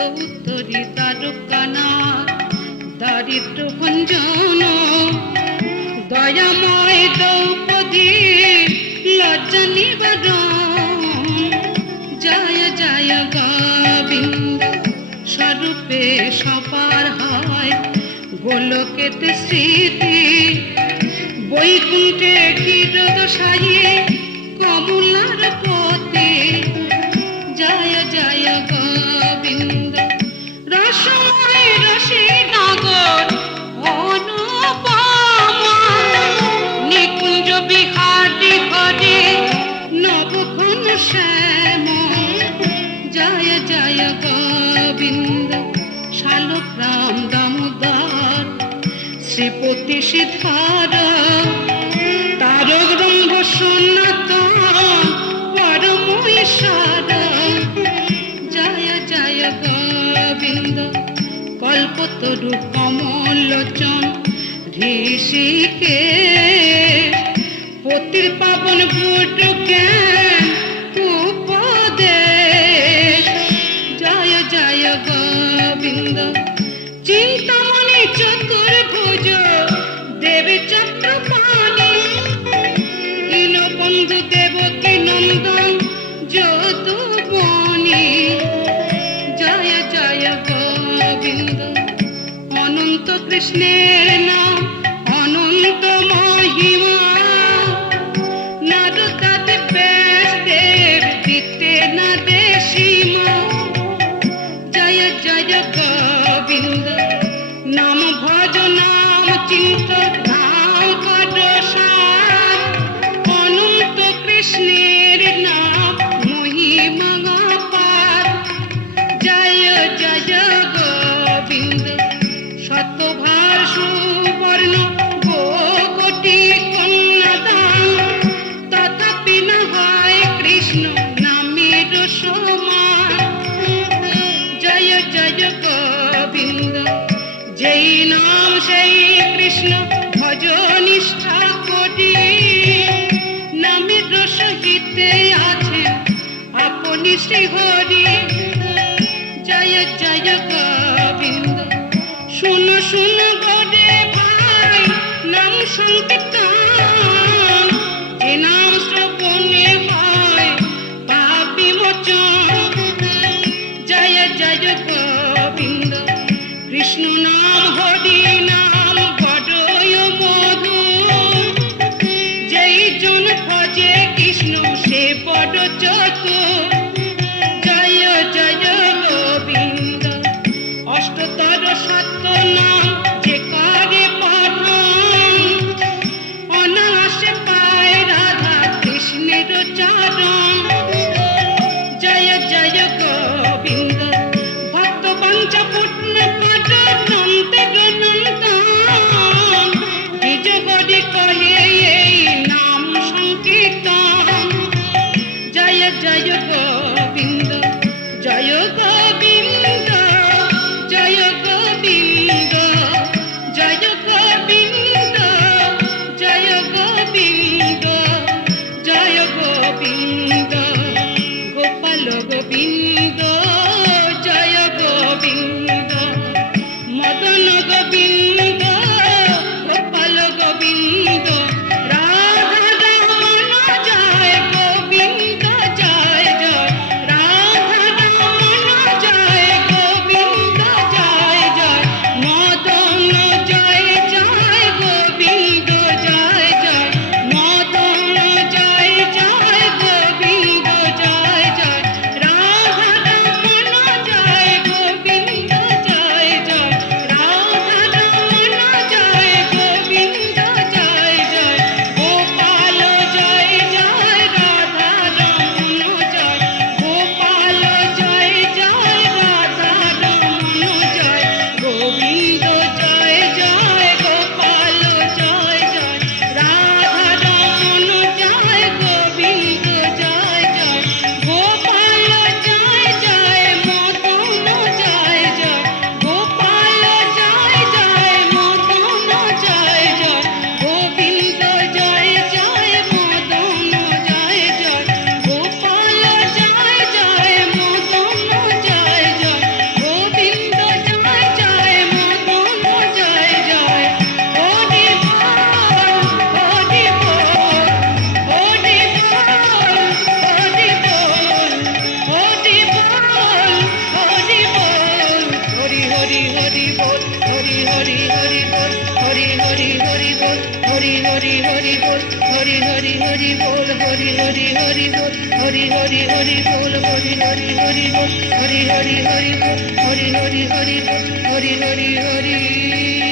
ধৌতরি দ্বারকানাথ দারিদ্র ভঞ্জন দয়াময় দ্রৌপদী লজ্জা নিবারণ জয় জয় গোবিন্দ স্বরূপে সবার হয় গোলকেতে স্মৃতি বৈকুণ্ঠে ক্ষীরদশায়ী কমলার পতি জয় জয় গোবিন্দ রসময় রসিনগর অনুপমা নিকুঞ্জ বিহারী হরে নবঘন শ্যাম জয় জয় গোবিন্দ শালগ্রাম দামোদর শ্রীপতি সিদ্ধার তারক রম্ভ সনাতন পরম ঈশ্বর জয় জয় গোবিন্দ কল্পতরু কমলোচন ঋষিকেশ পতির পাবন ভূত জ্ঞান উপদেশ জয় জয় গোবিন্দ চিন্তামণি চতুর্ভুজ দেবী চক্রপাণি দীনবন্ধু দেবকী নন্দন যদুবনি জয় জয় গোবিন্দ অনন্ত কৃষ্ণের নাম অনন্ত মহিমা নারদাদি ব্যাস দেব দিতে না দেশীমা জয় জয় গোবিন্দ নাম ভজ নাম চিন্ত নাম কর সার অনন্ত কৃষ্ণের নাম মহিমা অপার জয় জয় গোবিন্দ শতভার সুবর্ণ কোটি কন্যাদান তথাপি না হয় কৃষ্ণ নামের সমান জয় জয় গোবিন্দ যেই নাম সেই কৃষ্ণ ভজ নিষ্ঠা করি নামের সহিতে আছেন আপনি শ্রী হরি জয় জয় গোবিন্দ শুনো শুনো গরে ভাই নাম সংকীর্তন যে নাম শ্রবণে হয় পাপ বিমোচন জয় জয় গোবিন্দ কৃষ্ণ নাম হরি নাম বড়ই মধুর যেই জন ভজে কৃষ্ণ সে বড় চতুর জয় জয় গোবিন্দ অষ্টতর সত্য নাম যে করে পঠন অনায়াসে পায় রাধা কৃষ্ণের চরণ জয় জয় গোবিন্দ ভক্ত পঞ্চপুট্ন পদ নন্দের হরি বল, হরি হরি হরি বল, হরি হরি হরি বল, হরি হরি হরি বল, হরি হরি হরি বল, হরি হরি হরি বল, হরি হরি হরি বল, হরি হরি হরি বল, হরি হরি হরি বল, হরি হরি হরি